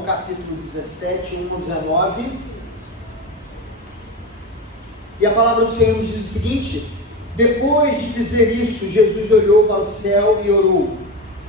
João capítulo 17, 1 ao 19. E a palavra do Senhor nos diz o seguinte: depois de dizer isso, Jesus olhou para o céu e orou: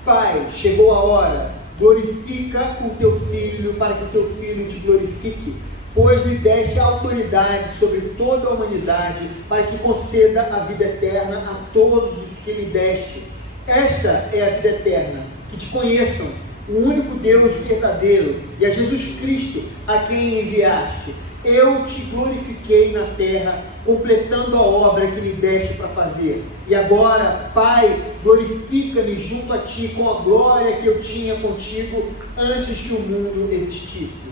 Pai, chegou a hora, glorifica o teu Filho, para que o teu Filho te glorifique, pois lhe deste autoridade sobre toda a humanidade, para que conceda a vida eterna a todos os que me deste. Esta é a vida eterna, que te conheçam, o único Deus verdadeiro, e a Jesus Cristo, a quem enviaste. Eu te glorifiquei na terra, completando a obra que me deste para fazer. E agora, Pai, glorifica-me junto a ti com a glória que eu tinha contigo antes que o mundo existisse.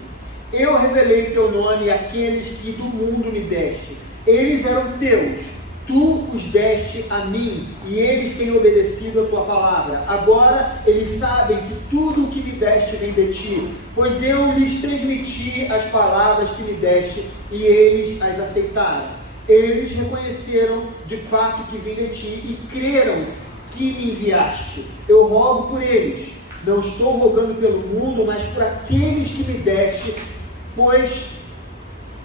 Eu revelei teu nome àqueles que do mundo me deste. Eles eram teus, tu os deste a mim, e eles têm obedecido a tua palavra. Agora eles sabem que tudo o que me deste vem de ti, pois eu lhes transmiti as palavras que me deste, e eles as aceitaram. Eles reconheceram de fato que vim de ti, e creram que me enviaste. Eu rogo por eles. Não estou rogando pelo mundo, mas por aqueles que me deste, pois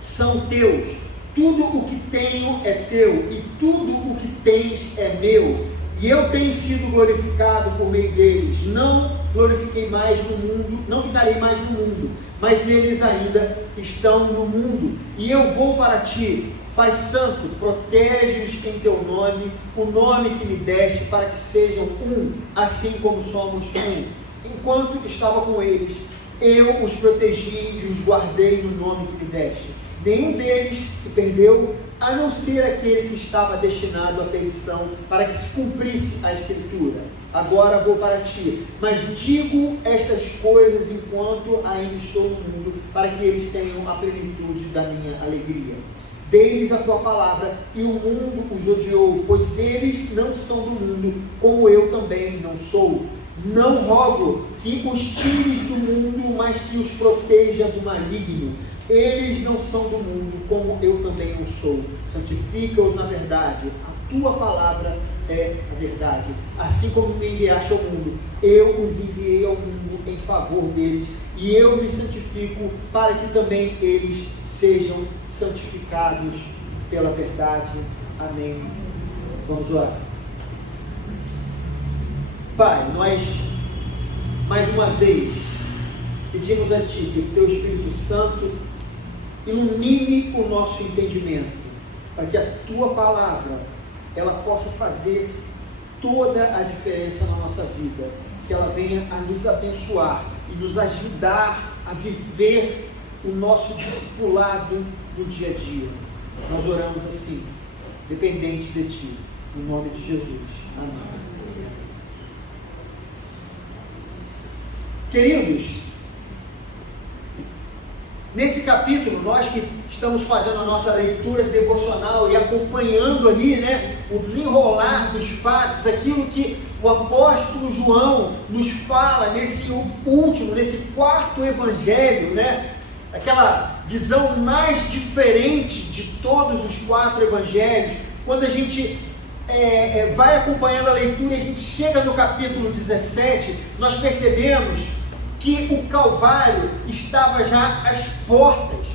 são teus. Tudo o que tenho é teu, e tudo o que tens é meu, e eu tenho sido glorificado por meio deles. Não glorifiquei mais no mundo, não ficarei mais no mundo, mas eles ainda estão no mundo, e eu vou para ti. Pai Santo, protege-os em teu nome, o nome que me deste, para que sejam um, assim como somos um. Enquanto estava com eles, eu os protegi e os guardei no nome que me deste. Nenhum deles se perdeu, a não ser aquele que estava destinado à perdição, para que se cumprisse a Escritura. Agora vou para ti, mas digo estas coisas enquanto ainda estou no mundo, para que eles tenham a plenitude da minha alegria. Dei-lhes a tua palavra, e o mundo os odiou, pois eles não são do mundo, como eu também não sou. Não rogo que os tires do mundo, mas que os proteja do maligno. Eles não são do mundo, como eu também não sou. Santifica-os na verdade. A tua palavra é a verdade. Assim como me enviaste ao mundo, eu os enviei ao mundo em favor deles, e eu me santifico para que também eles sejam santificados pela verdade. Amém. Vamos orar. Pai, nós mais uma vez pedimos a ti que o teu Espírito Santo ilumine o nosso entendimento, para que a tua palavra ela possa fazer toda a diferença na nossa vida, que ela venha a nos abençoar e nos ajudar a viver o nosso discipulado do dia a dia. Nós oramos assim, dependentes de ti, no nome de Jesus. Amém. Queridos, nesse capítulo, nós que estamos fazendo a nossa leitura devocional e acompanhando ali, o desenrolar dos fatos, aquilo que o apóstolo João nos fala nesse último, nesse quarto evangelho, aquela visão mais diferente de todos os quatro evangelhos. Quando a gente vai acompanhando a leitura e a gente chega no capítulo 17, nós percebemos que o Calvário estava já às portas,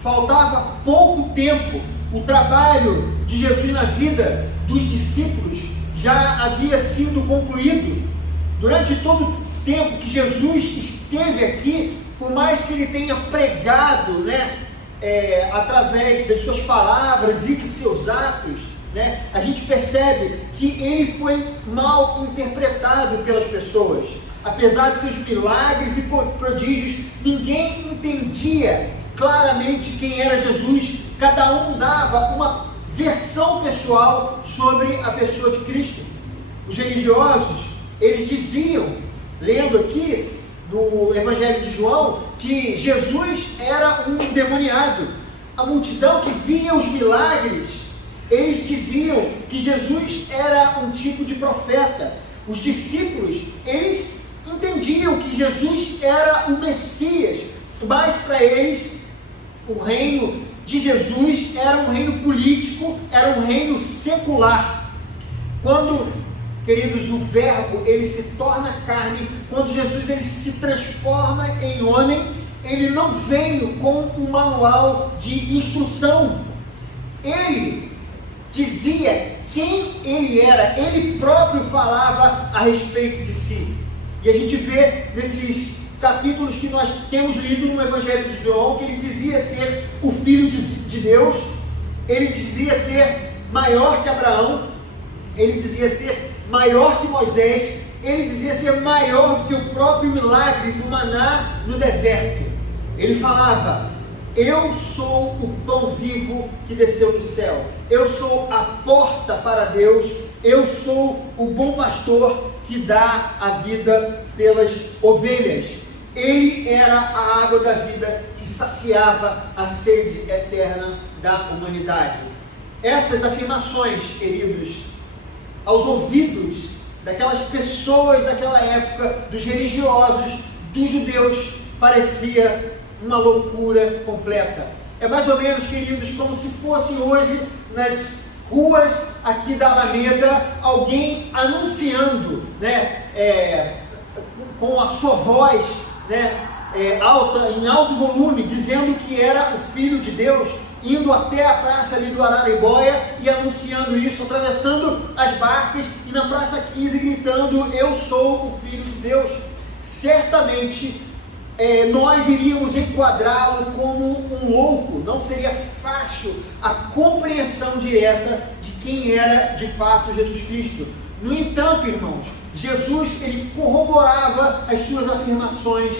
faltava pouco tempo, o trabalho de Jesus na vida dos discípulos já havia sido concluído. Durante todo o tempo que Jesus esteve aqui, por mais que ele tenha pregado, através das suas palavras e de seus atos, a gente percebe que ele foi mal interpretado pelas pessoas. Apesar de seus milagres e prodígios, ninguém entendia claramente quem era Jesus. Cada um dava uma versão pessoal sobre a pessoa de Cristo. Os religiosos, eles diziam, lendo aqui no Evangelho de João, que Jesus era um endemoniado. A multidão que via os milagres, eles diziam que Jesus era um tipo de profeta. Os discípulos, eles entendiam que Jesus era o Messias, mas para eles o reino de Jesus era um reino político, era um reino secular. Quando, queridos, o verbo ele se torna carne, quando Jesus ele se transforma em homem, ele não veio com um manual de instrução. Ele dizia quem ele era, ele próprio falava a respeito de si. E a gente vê nesses capítulos que nós temos lido no Evangelho de João, que ele dizia ser o Filho de Deus, ele dizia ser maior que Abraão, ele dizia ser maior que Moisés, ele dizia ser maior do que o próprio milagre do maná no deserto. Ele falava: eu sou o pão vivo que desceu do céu, eu sou a porta para Deus, eu sou o bom pastor que dá a vida pelas ovelhas. Ele era a água da vida que saciava a sede eterna da humanidade. Essas afirmações, queridos, aos ouvidos daquelas pessoas daquela época, dos religiosos, dos judeus, parecia uma loucura completa. É mais ou menos, queridos, como se fosse hoje nas ruas aqui da Alameda alguém anunciando, com a sua voz, alta, em alto volume, dizendo que era o Filho de Deus, indo até a praça ali do Araribóia e anunciando isso, atravessando as barcas e na praça 15 gritando: eu sou o Filho de Deus. Certamente nós iríamos enquadrá-lo como um louco, não seria fácil a compreensão direta de quem era de fato Jesus Cristo. No entanto, irmãos, Jesus, ele corroborava as suas afirmações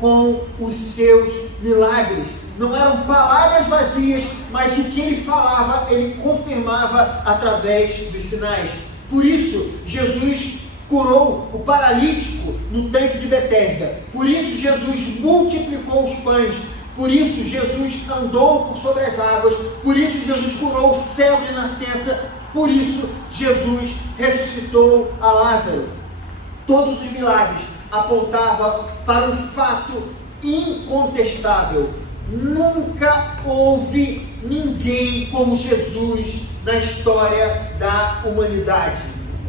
com os seus milagres. Não eram palavras vazias, mas o que ele falava, ele confirmava através dos sinais. Por isso, Jesus curou o paralítico no tanque de Betesda. Por isso, Jesus multiplicou os pães. Por isso, Jesus andou por sobre as águas. Por isso, Jesus curou o cego de nascença. Por isso, Jesus ressuscitou a Lázaro. Todos os milagres apontavam para um fato incontestável: nunca houve ninguém como Jesus na história da humanidade.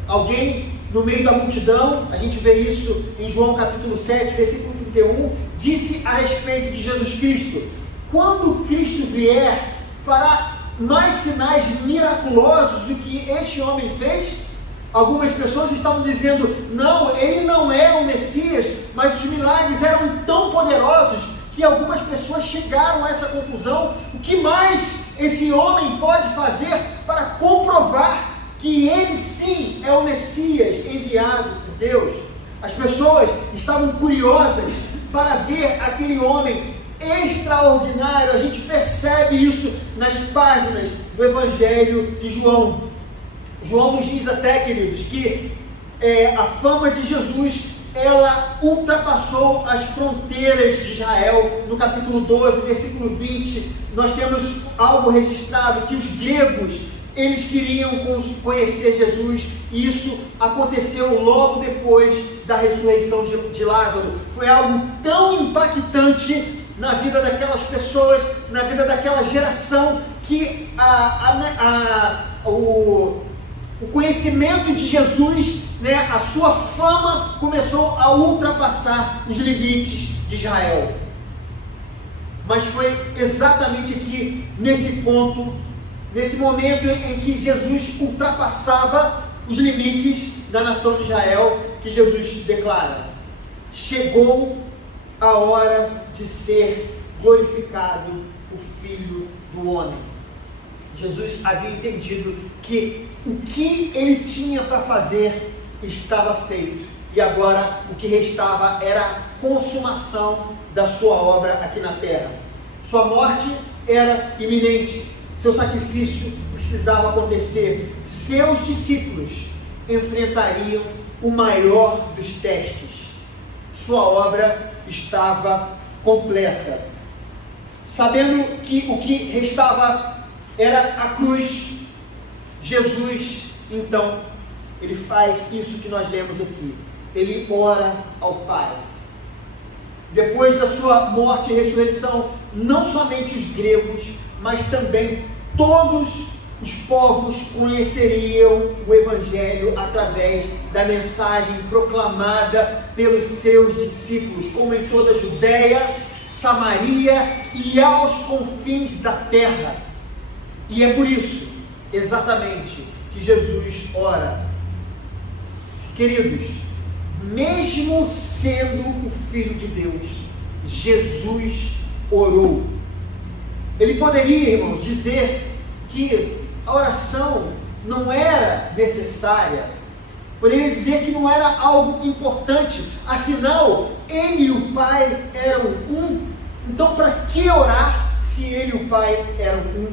Alguém no meio da multidão, a gente vê isso em João capítulo 7, versículo 31, disse a respeito de Jesus Cristo: quando Cristo vier, fará mais sinais miraculosos do que este homem fez? Algumas pessoas estavam dizendo: não, ele não é o Messias, mas os milagres eram tão poderosos que algumas pessoas chegaram a essa conclusão. O que mais esse homem pode fazer para comprovar que ele sim é o Messias enviado por Deus? As pessoas estavam curiosas para ver aquele homem extraordinário. A gente percebe isso nas páginas do Evangelho de João. João nos diz até, queridos, que a fama de Jesus, ela ultrapassou as fronteiras de Israel. No capítulo 12, versículo 20, nós temos algo registrado, que os gregos, eles queriam conhecer Jesus, e isso aconteceu logo depois da ressurreição de Lázaro. Foi algo tão impactante na vida daquelas pessoas, na vida daquela geração, que o conhecimento de Jesus, a sua fama começou a ultrapassar os limites de Israel. Mas foi exatamente aqui, nesse ponto, nesse momento em que Jesus ultrapassava os limites da nação de Israel, que Jesus declara: chegou a hora de ser glorificado o Filho do Homem. Jesus havia entendido que o que ele tinha para fazer estava feito, e agora o que restava era a consumação da sua obra aqui na terra. Sua morte era iminente, seu sacrifício precisava acontecer. Seus discípulos enfrentariam o maior dos testes. Sua obra estava completa. Sabendo que o que restava era a cruz, Jesus, então, ele faz isso que nós lemos aqui. Ele ora ao Pai. Depois da sua morte e ressurreição, não somente os gregos, mas também todos os povos conheceriam o Evangelho através da mensagem proclamada pelos seus discípulos, como em toda a Judéia, Samaria e aos confins da terra. E é por isso, exatamente, que Jesus ora. Queridos, mesmo sendo o Filho de Deus, Jesus orou. Ele poderia, irmãos, dizer que a oração não era necessária, poderia dizer que não era algo importante, afinal, ele e o Pai eram um. Então, para que orar se ele e o Pai eram um?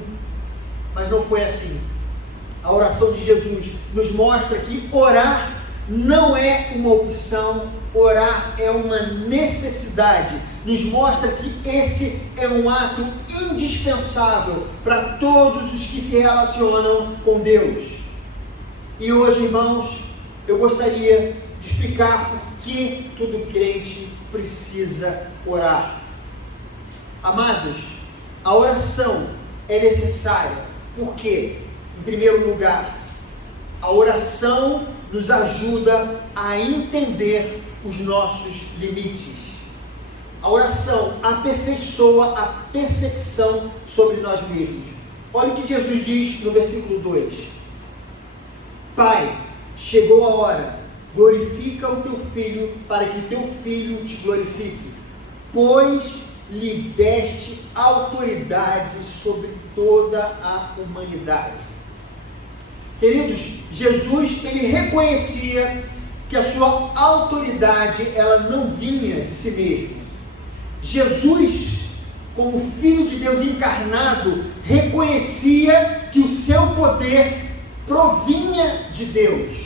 Mas não foi assim. A oração de Jesus nos mostra que orar não é uma opção, orar é uma necessidade. Nos mostra que esse é um ato indispensável para todos os que se relacionam com Deus. E hoje, irmãos, eu gostaria de explicar por que todo crente precisa orar. Amados, a oração é necessária. Por quê? Em primeiro lugar, a oração nos ajuda a entender os nossos limites. A oração aperfeiçoa a percepção sobre nós mesmos. Olha o que Jesus diz no versículo 2. Pai, chegou a hora, glorifica o teu filho, para que teu filho te glorifique, pois lhe deste autoridade sobre toda a humanidade. Queridos, Jesus, ele reconhecia que a sua autoridade, ela não vinha de si mesmo. Jesus, como Filho de Deus encarnado, reconhecia que o seu poder provinha de Deus.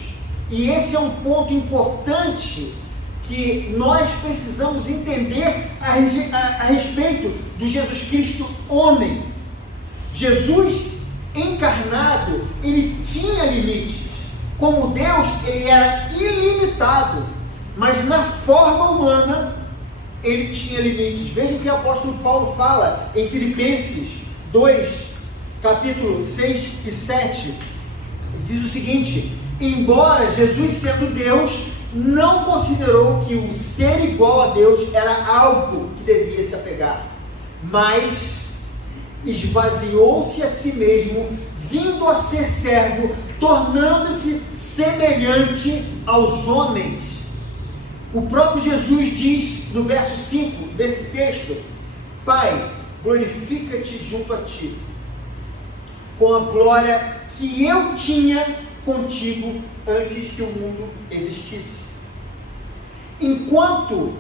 E esse é um ponto importante que nós precisamos entender a respeito de Jesus Cristo homem. Jesus encarnado, ele tinha limites. Como Deus, ele era ilimitado, mas na forma humana, ele tinha limites. Veja o que o apóstolo Paulo fala em Filipenses 2, capítulo 6 e 7. Diz o seguinte: embora Jesus sendo Deus, não considerou que o ser igual a Deus era algo que devia se apegar, mas esvaziou-se a si mesmo, vindo a ser servo, tornando-se semelhante aos homens. O próprio Jesus diz no verso 5 desse texto: Pai, glorifica-te junto a ti, com a glória que eu tinha contigo antes que o mundo existisse. Enquanto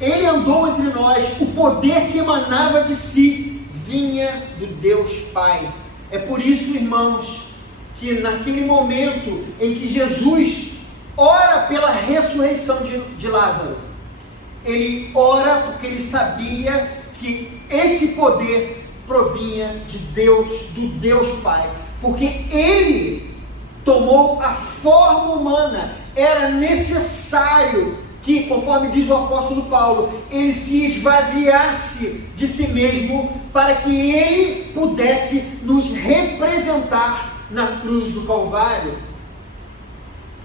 ele andou entre nós, o poder que emanava de si vinha do Deus Pai. É por isso, irmãos, que naquele momento em que Jesus ora pela ressurreição de Lázaro, ele ora porque ele sabia que esse poder provinha de Deus, do Deus Pai, porque ele tomou a forma humana. Era necessário que, conforme diz o apóstolo Paulo, ele se esvaziasse de si mesmo para que ele pudesse nos representar na cruz do Calvário.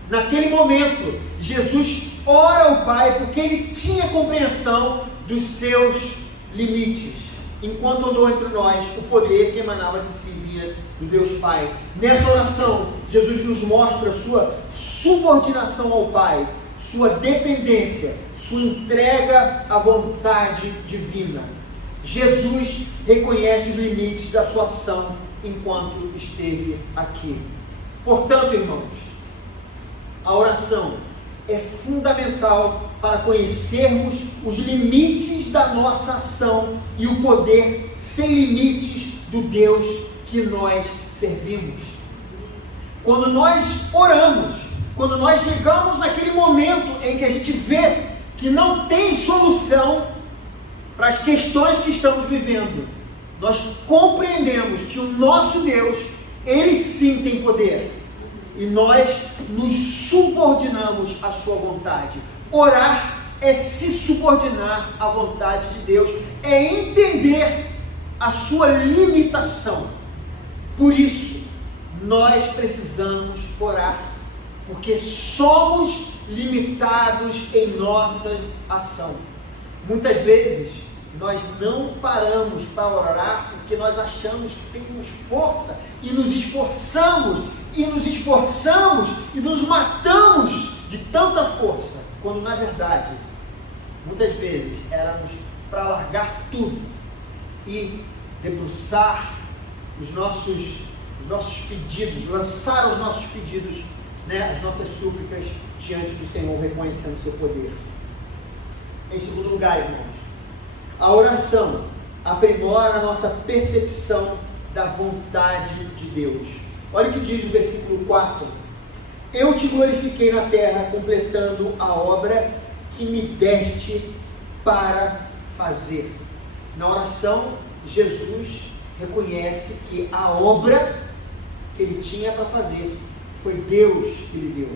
Naquele momento, Jesus ora ao Pai porque ele tinha compreensão dos seus limites. Enquanto andou entre nós, o poder que emanava de si vinha do Deus Pai. Nessa oração, Jesus nos mostra sua subordinação ao Pai, sua dependência, sua entrega à vontade divina. Jesus reconhece os limites da sua ação enquanto esteve aqui. Portanto, irmãos, a oração é fundamental para conhecermos os limites da nossa ação e o poder sem limites do Deus que nós servimos. Quando nós oramos, quando nós chegamos naquele momento em que a gente vê que não tem solução para as questões que estamos vivendo, nós compreendemos que o nosso Deus, ele sim tem poder, e nós nos subordinamos à sua vontade. Orar é se subordinar à vontade de Deus, é entender a sua limitação. Por isso, nós precisamos orar, porque somos limitados em nossa ação. Muitas vezes, nós não paramos para orar porque nós achamos que temos força e nos esforçamos e nos matamos de tanta força, quando na verdade, muitas vezes, éramos para largar tudo e debruçar os nossos pedidos, lançar os nossos pedidos, as nossas súplicas diante do Senhor, reconhecendo o seu poder. Em segundo lugar, irmãos, a oração aprimora a nossa percepção da vontade de Deus. Olha o que diz o versículo 4. Eu te glorifiquei na terra, completando a obra que me deste para fazer. Na oração, Jesus reconhece que a obra que ele tinha para fazer foi Deus que lhe deu.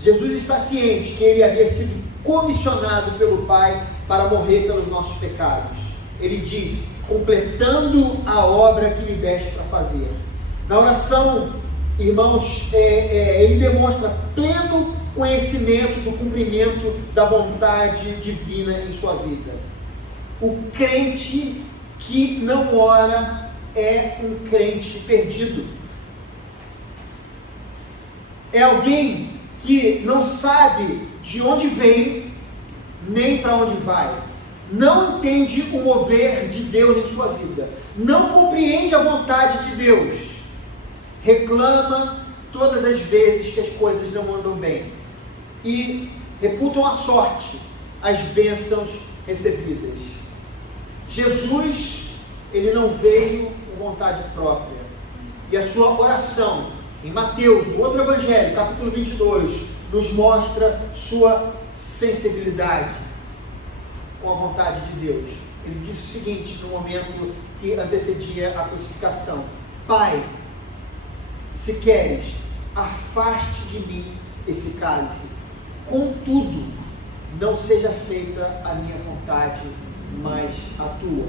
Jesus está ciente que ele havia sido comissionado pelo Pai para morrer pelos nossos pecados. Ele diz, completando a obra que me deste para fazer. Na oração, irmãos, ele demonstra pleno conhecimento do cumprimento da vontade divina em sua vida. O crente que não ora é um crente perdido. É alguém que não sabe de onde veio, nem para onde vai. Não entende o mover de Deus em sua vida. Não compreende a vontade de Deus. Reclama todas as vezes que as coisas não andam bem. E reputam a sorte as bênçãos recebidas. Jesus, ele não veio com vontade própria. E a sua oração, em Mateus, o outro evangelho, capítulo 22, nos mostra sua sensibilidade com a vontade de Deus. Ele disse o seguinte, no momento que antecedia a crucificação: Pai, se queres, afaste de mim esse cálice. Contudo, não seja feita a minha vontade, mas a tua.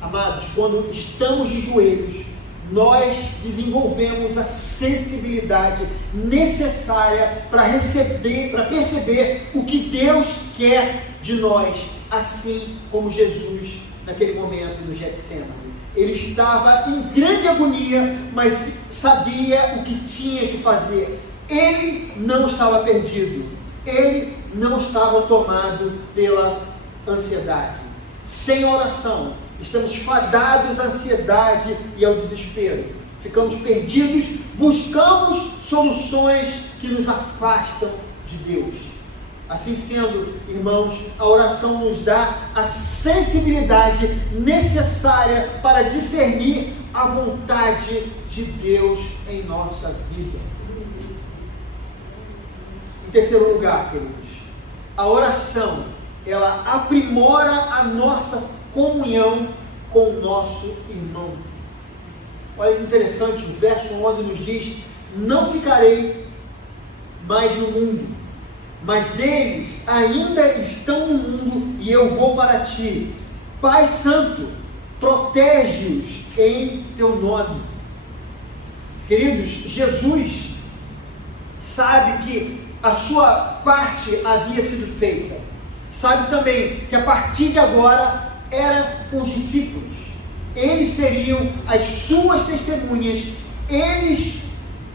Amados, quando estamos de joelhos, nós desenvolvemos a sensibilidade necessária para perceber o que Deus quer de nós, assim como Jesus naquele momento no Getsemane. Ele estava em grande agonia, mas sabia o que tinha que fazer. Ele não estava perdido, ele não estava tomado pela ansiedade. Sem oração, estamos fadados à ansiedade e ao desespero. Ficamos perdidos, buscamos soluções que nos afastam de Deus. Assim sendo, irmãos, a oração nos dá a sensibilidade necessária para discernir a vontade de Deus em nossa vida. Em terceiro lugar, queridos, a oração, ela aprimora a nossa comunhão com o nosso irmão. Olha que interessante, o verso 11 nos diz: não ficarei mais no mundo, mas eles ainda estão no mundo e eu vou para ti. Pai Santo, protege-os em teu nome. Queridos, Jesus sabe que a sua parte havia sido feita. Sabe também que a partir de agora era com os discípulos. Eles seriam as suas testemunhas. Eles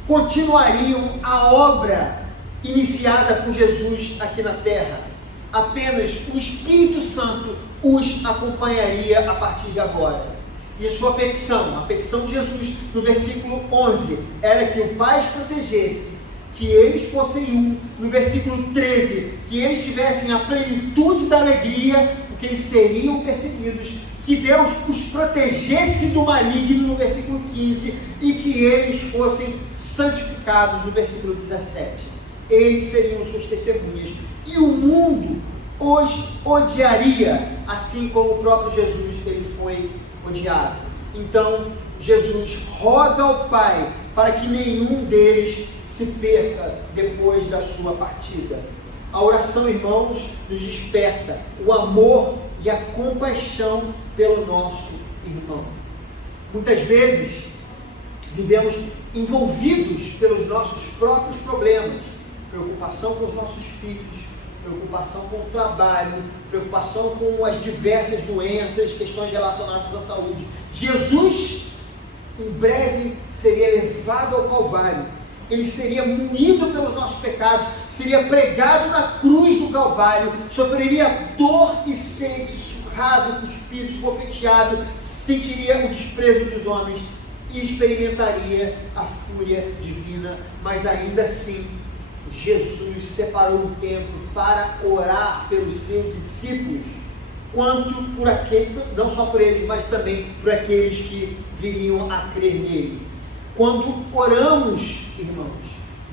continuariam a obra iniciada por Jesus aqui na terra. Apenas o Espírito Santo os acompanharia a partir de agora. E sua petição, a petição de Jesus no versículo 11, era que o Pai os protegesse, que eles fossem um. No versículo 13, que eles tivessem a plenitude da alegria, porque eles seriam perseguidos, que Deus os protegesse do maligno, no versículo 15, e que eles fossem santificados, no versículo 17. Eles seriam suas testemunhas, e o mundo os odiaria, assim como o próprio Jesus, ele foi odiado. Então, Jesus roga ao Pai para que nenhum deles se perca depois da sua partida. A oração, irmãos, nos desperta o amor e a compaixão pelo nosso irmão. Muitas vezes vivemos envolvidos pelos nossos próprios problemas, preocupação com os nossos filhos, preocupação com o trabalho, preocupação com as diversas doenças, questões relacionadas à saúde. Jesus, em breve, seria levado ao Calvário. Ele seria moído pelos nossos pecados, seria pregado na cruz do Calvário, sofreria dor e sede, surrado, cuspido, esbofeteado, sentiria o desprezo dos homens e experimentaria a fúria divina, mas ainda assim, Jesus separou um tempo para orar pelos seus discípulos, quanto por aqueles, não só por eles, mas também por aqueles que viriam a crer nele. Quando oramos, irmãos,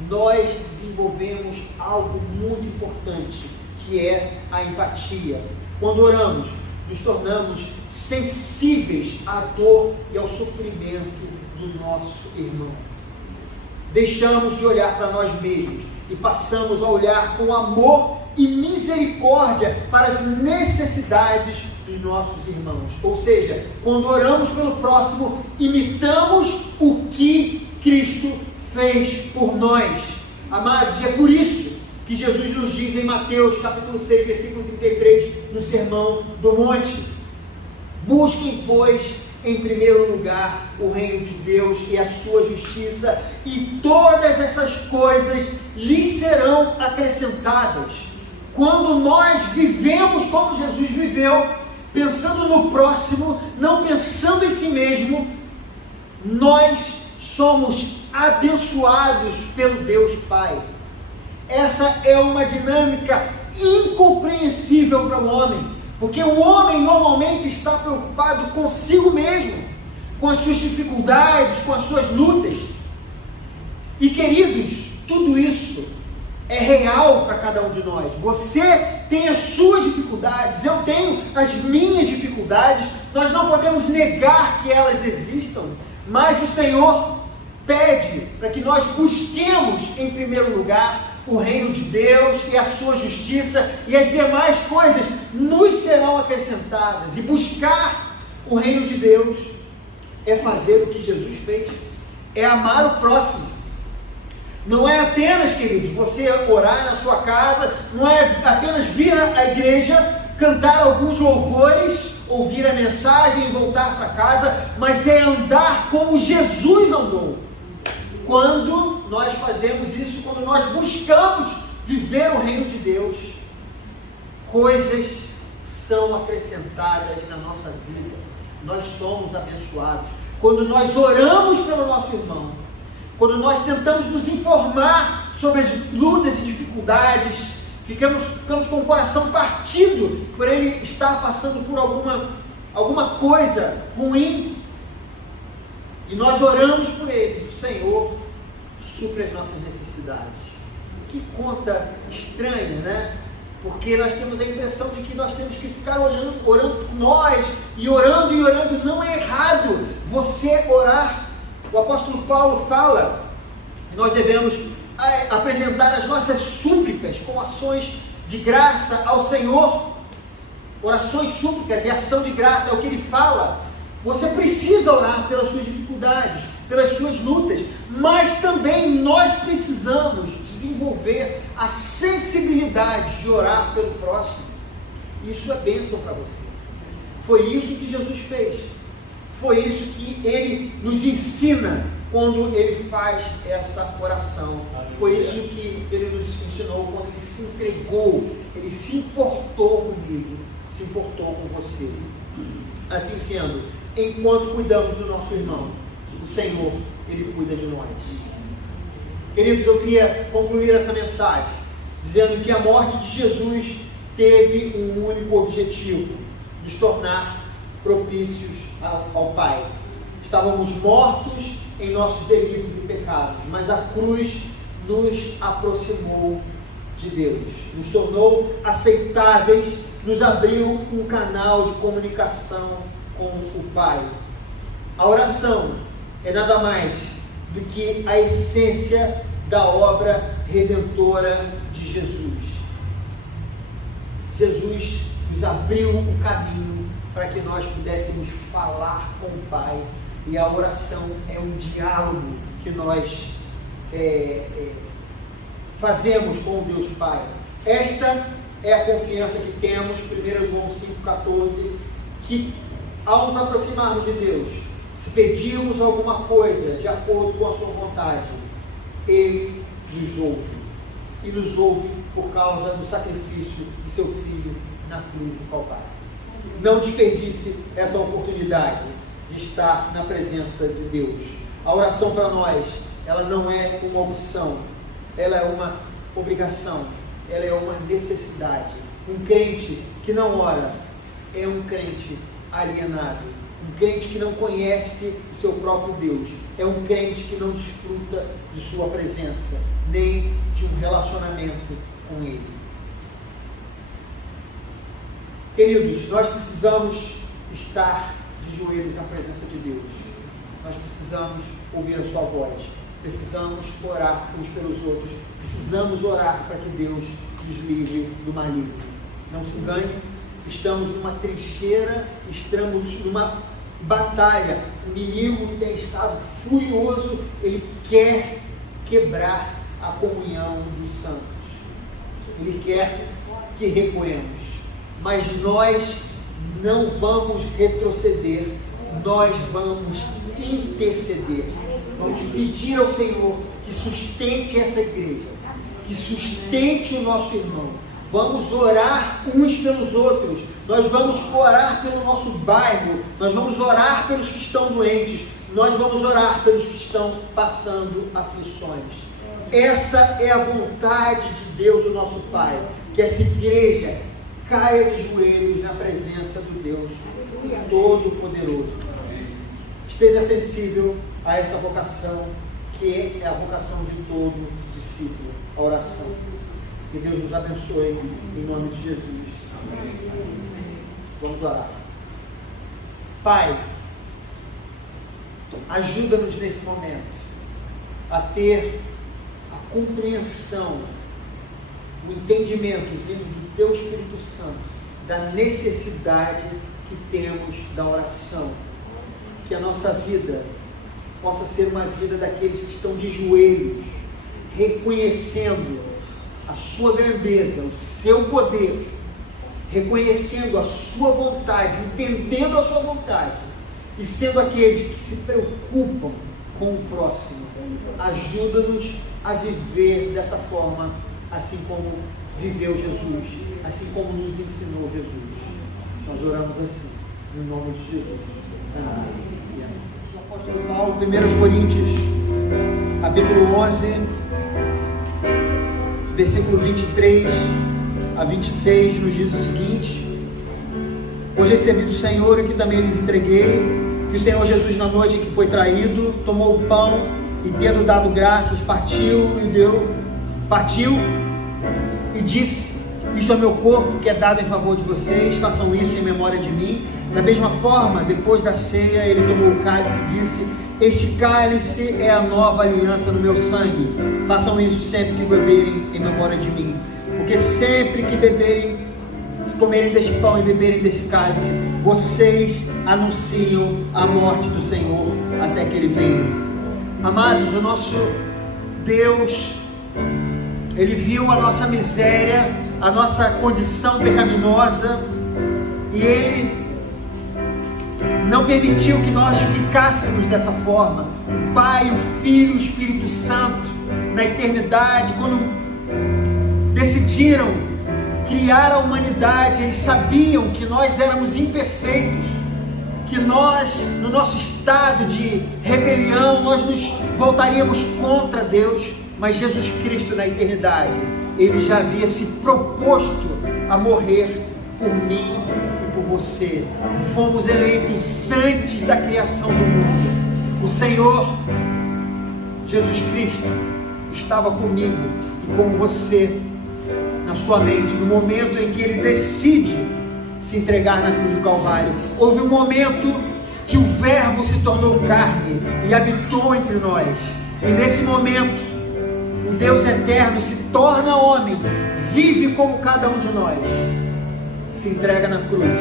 nós desenvolvemos algo muito importante, que é a empatia. Quando oramos, nos tornamos sensíveis à dor e ao sofrimento do nosso irmão. Deixamos de olhar para nós mesmos e passamos a olhar com amor e misericórdia para as necessidades dos nossos irmãos. Ou seja, quando oramos pelo próximo, imitamos o que Cristo fez por nós. Amados, é por isso que Jesus nos diz em Mateus capítulo 6, versículo 33, no Sermão do Monte: busquem, pois, em primeiro lugar o reino de Deus e a sua justiça, e todas essas coisas lhes serão acrescentadas. Quando nós vivemos como Jesus viveu, pensando no próximo, não pensando em si mesmo, nós somos abençoados pelo Deus Pai. Essa é uma dinâmica incompreensível para o homem, porque o homem normalmente está preocupado consigo mesmo, com as suas dificuldades, com as suas lutas. E queridos, tudo isso é real para cada um de nós. Você tem as suas dificuldades, eu tenho as minhas dificuldades, nós não podemos negar que elas existam, mas o Senhor pede para que nós busquemos em primeiro lugar o reino de Deus e a sua justiça, e as demais coisas nos serão acrescentadas. E buscar o reino de Deus é fazer o que Jesus fez, é amar o próximo. Não é apenas, queridos, você orar na sua casa, não é apenas vir à igreja, cantar alguns louvores, ouvir a mensagem e voltar para casa, mas é andar como Jesus andou. Quando nós fazemos isso, quando nós buscamos viver o reino de Deus, coisas são acrescentadas na nossa vida, nós somos abençoados. Quando nós oramos pelo nosso irmão, quando nós tentamos nos informar sobre as lutas e dificuldades, ficamos com o coração partido por ele estar passando por alguma coisa ruim, e nós oramos por ele, o Senhor supre as nossas necessidades. Que conta estranha, né? Porque nós temos a impressão de que nós temos que ficar orando por nós, e orando, não é errado você orar. O apóstolo Paulo fala que nós devemos apresentar as nossas súplicas com ações de graça ao Senhor. Orações, súplicas e ação de graça é o que ele fala. Você precisa orar pelas suas dificuldades, pelas suas lutas, mas também nós precisamos desenvolver a sensibilidade de orar pelo próximo. Isso é bênção para você. Foi isso que Jesus fez. Foi isso que ele nos ensina quando ele faz essa oração. Foi isso que ele nos ensinou quando ele se entregou, ele se importou comigo, se importou com você. Assim sendo, enquanto cuidamos do nosso irmão, o Senhor, ele cuida de nós. Queridos, eu queria concluir essa mensagem dizendo que a morte de Jesus teve um único objetivo: nos tornar propícios ao Pai. Estávamos mortos em nossos delitos e pecados, mas a cruz nos aproximou de Deus, nos tornou aceitáveis, nos abriu um canal de comunicação com o Pai. A oração é nada mais do que a essência da obra redentora de Jesus. Jesus nos abriu o caminho para que nós pudéssemos falar com o Pai, e a oração é um diálogo que nós fazemos com o Deus Pai. Esta é a confiança que temos, 1 João 5,14, que ao nos aproximarmos de Deus, se pedirmos alguma coisa de acordo com a sua vontade, Ele nos ouve. E nos ouve por causa do sacrifício de seu Filho na cruz do Calvário. Não desperdice essa oportunidade de estar na presença de Deus. A oração para nós, ela não é uma opção, ela é uma obrigação, ela é uma necessidade. Um crente que não ora é um crente alienado, um crente que não conhece o seu próprio Deus, é um crente que não desfruta de sua presença, nem de um relacionamento com Ele. Queridos, nós precisamos estar de joelhos na presença de Deus. Nós precisamos ouvir a sua voz. Precisamos orar uns pelos outros. Precisamos orar para que Deus nos livre do maligno. Não se engane, estamos numa trincheira, estamos numa batalha. O inimigo tem estado furioso, ele quer quebrar a comunhão dos santos. Ele quer que recuemos. Mas nós não vamos retroceder, nós vamos interceder. Vamos pedir ao Senhor que sustente essa igreja, que sustente o nosso irmão. Vamos orar uns pelos outros. Nós vamos orar pelo nosso bairro. Nós vamos orar pelos que estão doentes. Nós vamos orar pelos que estão passando aflições. Essa é a vontade de Deus, o nosso Pai. Que essa igreja caia de joelhos na presença do Deus Todo-Poderoso. Esteja sensível a essa vocação, que é a vocação de todo discípulo, a oração. Que Deus nos abençoe, em nome de Jesus. Amém. Vamos orar. Pai, ajuda-nos nesse momento a ter a compreensão, o entendimento vindo do Teu Espírito Santo, da necessidade que temos da oração. Que a nossa vida possa ser uma vida daqueles que estão de joelhos, reconhecendo a sua grandeza, o seu poder, reconhecendo a sua vontade, entendendo a sua vontade, e sendo aqueles que se preocupam com o próximo. Ajuda-nos a viver dessa forma, assim como viveu Jesus, assim como nos ensinou Jesus. Nós oramos assim, no nome de Jesus. Amém. O apóstolo Paulo, 1 Coríntios, capítulo 11, versículo 23 a 26, nos diz o seguinte: Hoje recebi do Senhor o que também lhes entreguei, que o Senhor Jesus, na noite em que foi traído, tomou o pão e, tendo dado graças, partiu e disse: Isto é meu corpo, que é dado em favor de vocês, façam isso em memória de mim. Da mesma forma, depois da ceia, ele tomou o cálice e disse: Este cálice é a nova aliança no meu sangue. Façam isso sempre que beberem em memória de mim. Porque sempre que beberem, se comerem deste pão e beberem deste cálice, vocês anunciam a morte do Senhor até que Ele venha. Amados, o nosso Deus, Ele viu a nossa miséria, a nossa condição pecaminosa, e Ele não permitiu que nós ficássemos dessa forma. O Pai, o Filho, o Espírito Santo, na eternidade, quando decidiram criar a humanidade, eles sabiam que nós éramos imperfeitos, que nós, no nosso estado de rebelião, nós nos voltaríamos contra Deus, mas Jesus Cristo, na eternidade, Ele já havia se proposto a morrer por mim e por você. Fomos eleitos antes da criação do mundo. O Senhor Jesus Cristo estava comigo e com você na sua mente, no momento em que Ele decide se entregar na cruz do Calvário. Houve um momento que o Verbo se tornou carne e habitou entre nós, e nesse momento o Deus eterno se torna homem, vive como cada um de nós, se entrega na cruz.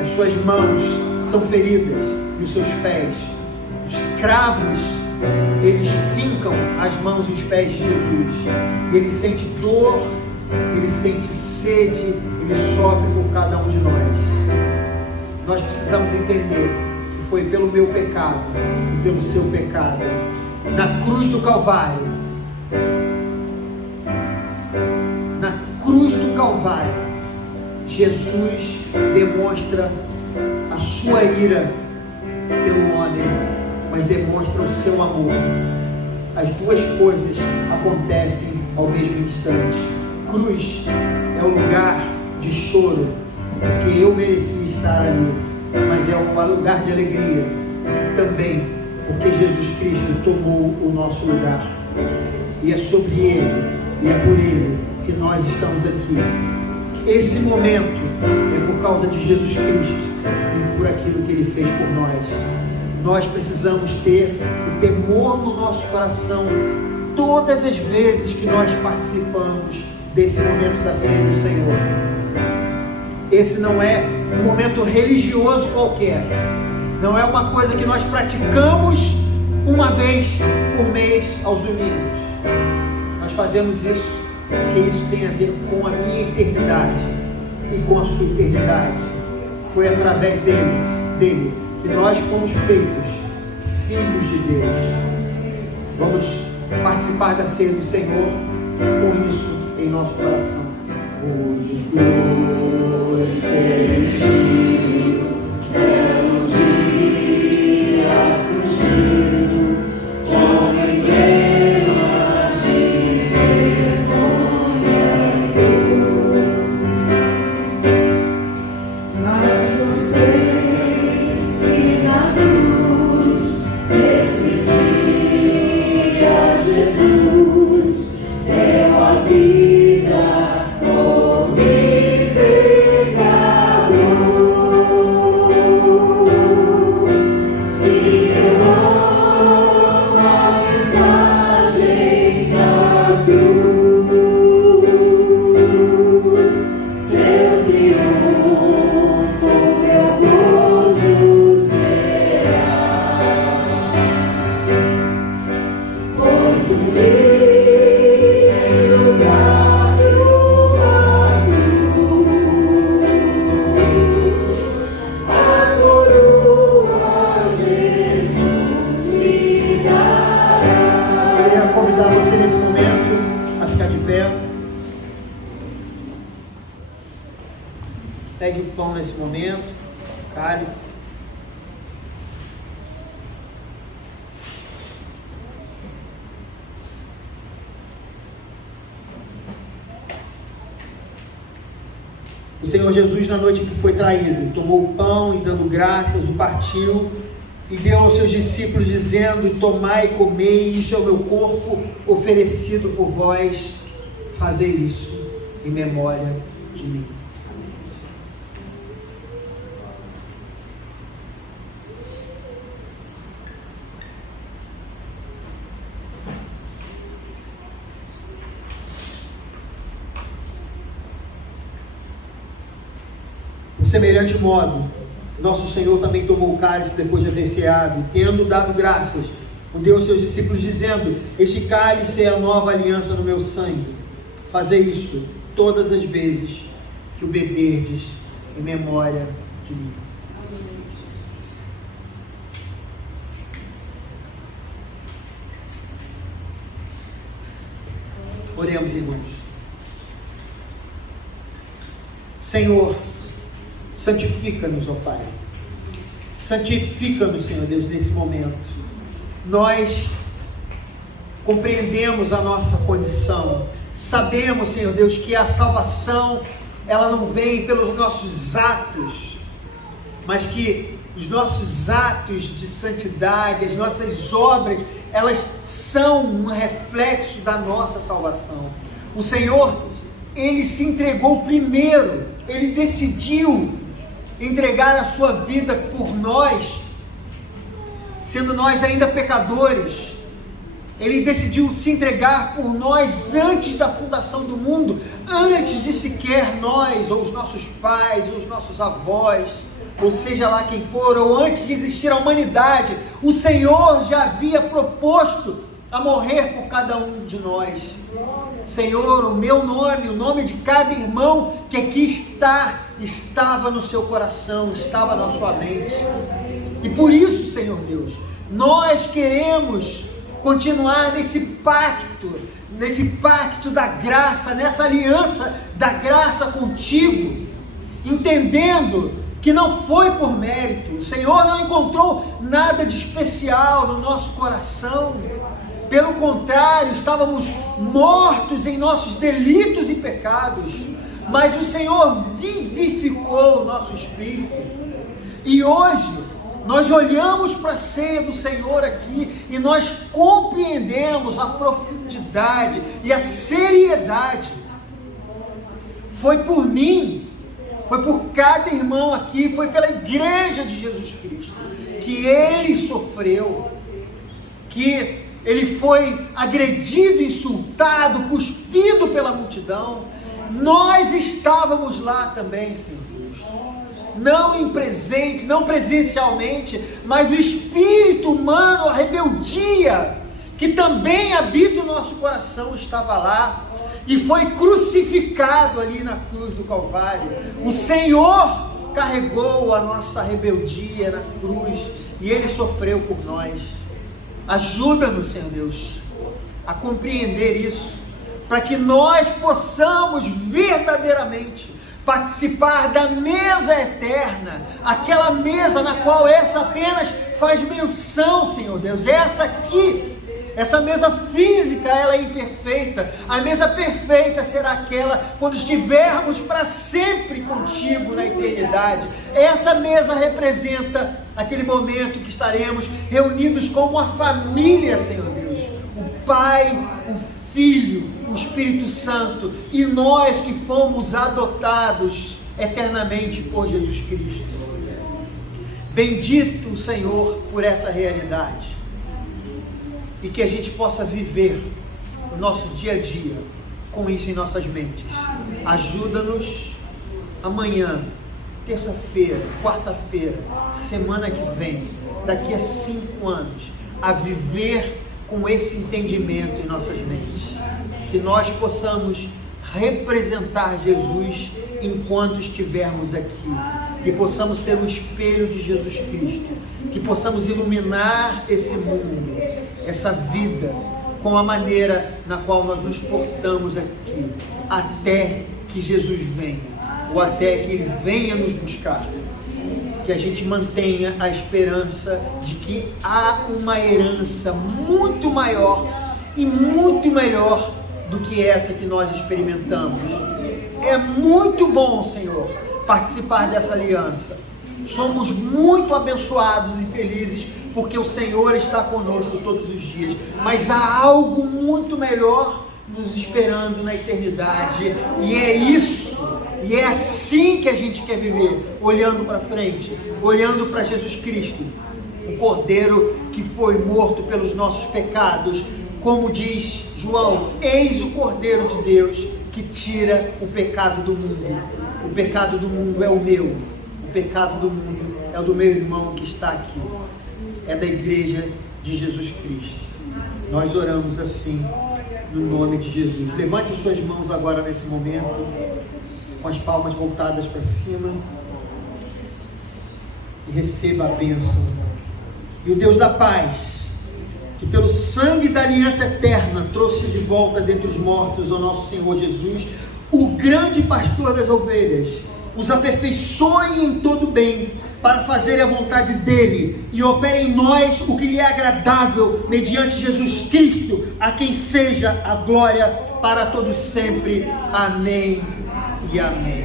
As suas mãos são feridas e os seus pés, os cravos, eles fincam as mãos e os pés de Jesus, e Ele sente dor Ele sente sede, Ele sofre por cada um de nós. Nós precisamos entender que foi pelo meu pecado e pelo seu pecado, na cruz do Calvário, Jesus demonstra a sua ira pelo homem, mas demonstra o seu amor. As duas coisas acontecem ao mesmo instante. Cruz é o lugar de choro, porque eu mereci estar ali, mas é um lugar de alegria também, porque Jesus Cristo tomou o nosso lugar, e é sobre Ele, e é por Ele que nós estamos aqui. Esse momento é por causa de Jesus Cristo e por aquilo que Ele fez por nós. Nós precisamos ter o temor no nosso coração todas as vezes que nós participamos desse momento da ceia do Senhor. Esse não é um momento religioso qualquer, não é uma coisa que nós praticamos uma vez por mês aos domingos. Nós fazemos isso porque isso tem a ver com a minha eternidade e com a sua eternidade. Foi através dele que nós fomos feitos filhos de Deus. Vamos participar da ceia do Senhor com isso em nosso coração. Hoje dois seis belo dia fugiu, homem plena de vergonha e dor. Mas eu sei que na cruz, nesse dia, Jesus deu a vida. Pegue o pão nesse momento, cálice. O Senhor Jesus, na noite que foi traído, tomou o pão e, dando graças, o partiu e deu aos seus discípulos, dizendo: tomai e comei, isto é o meu corpo oferecido por vós, fazei isso em memória de mim. Por semelhante modo, nosso Senhor também tomou o cálice depois de haver ceado, e tendo dado graças, o deu aos seus discípulos, dizendo: este cálice é a nova aliança no meu sangue. Fazei isso todas as vezes que o beberdes em memória de mim. Oremos, irmãos. Senhor, santifica-nos, ó Pai. Santifica-nos, Senhor Deus, nesse momento. Nós compreendemos a nossa condição. Sabemos, Senhor Deus, que a salvação, ela não vem pelos nossos atos, mas que os nossos atos de santidade, as nossas obras, elas são um reflexo da nossa salvação. O Senhor, Ele se entregou primeiro, Ele decidiu entregar a sua vida por nós, sendo nós ainda pecadores. Ele decidiu se entregar por nós antes da fundação do mundo, antes de sequer nós, ou os nossos pais, ou os nossos avós, ou seja lá quem for, ou antes de existir a humanidade. O Senhor já havia proposto a morrer por cada um de nós. Senhor, o meu nome, o nome de cada irmão que aqui estava no seu coração, estava na sua mente. E por isso, Senhor Deus, nós queremos continuar nesse pacto da graça, nessa aliança da graça contigo, entendendo que não foi por mérito. O Senhor não encontrou nada de especial no nosso coração. Pelo contrário, estávamos mortos em nossos delitos e pecados, mas o Senhor vivificou o nosso espírito. E hoje, nós olhamos para a ceia do Senhor aqui e nós compreendemos a profundidade e a seriedade. Foi por mim, foi por cada irmão aqui, foi pela igreja de Jesus Cristo que ele sofreu, que ele foi agredido, insultado, cuspido pela multidão. Nós estávamos lá também, Senhor Deus. Não presencialmente, mas o espírito humano, a rebeldia, que também habita o nosso coração, estava lá. E foi crucificado ali na cruz do Calvário. O Senhor carregou a nossa rebeldia na cruz e ele sofreu por nós. Ajuda-nos, Senhor Deus, a compreender isso, para que nós possamos verdadeiramente participar da mesa eterna, aquela mesa na qual essa apenas faz menção, Senhor Deus. Essa aqui, essa mesa física, ela é imperfeita. A mesa perfeita será aquela quando estivermos para sempre contigo na eternidade. Essa mesa representa aquele momento que estaremos reunidos como uma família, Senhor Deus. O Pai, o Filho, o Espírito Santo e nós que fomos adotados eternamente por Jesus Cristo. Bendito o Senhor por essa realidade. E que a gente possa viver o nosso dia a dia com isso em nossas mentes. Ajuda-nos amanhã, terça-feira, quarta-feira, semana que vem, daqui a 5 anos, a viver com esse entendimento em nossas mentes. Que nós possamos representar Jesus enquanto estivermos aqui. Que possamos ser um espelho de Jesus Cristo. Que possamos iluminar esse mundo, essa vida, com a maneira na qual nós nos portamos aqui, até que Jesus venha, ou até que Ele venha nos buscar. Que a gente mantenha a esperança de que há uma herança muito maior e muito melhor do que essa que nós experimentamos. É muito bom, Senhor, participar dessa aliança. Somos muito abençoados e felizes porque o Senhor está conosco todos os dias, mas há algo muito melhor nos esperando na eternidade, e é isso, e é assim que a gente quer viver, olhando para frente, olhando para Jesus Cristo, o Cordeiro que foi morto pelos nossos pecados, como diz João: eis o Cordeiro de Deus que tira o pecado do mundo. O pecado do mundo é o meu, o pecado do mundo é o do meu irmão que está aqui. É da igreja de Jesus Cristo. Nós oramos assim, no nome de Jesus. Levante as suas mãos agora nesse momento, com as palmas voltadas para cima, e receba a bênção. E o Deus da paz, que pelo sangue da aliança eterna trouxe de volta dentre os mortos o nosso Senhor Jesus, o grande pastor das ovelhas, os aperfeiçoe em todo bem, para fazer a vontade dele, e opere em nós o que lhe é agradável, mediante Jesus Cristo, a quem seja a glória para todos sempre. Amém e amém.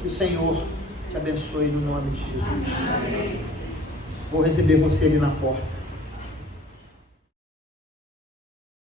Que o Senhor te abençoe no nome de Jesus. Vou receber você ali na porta.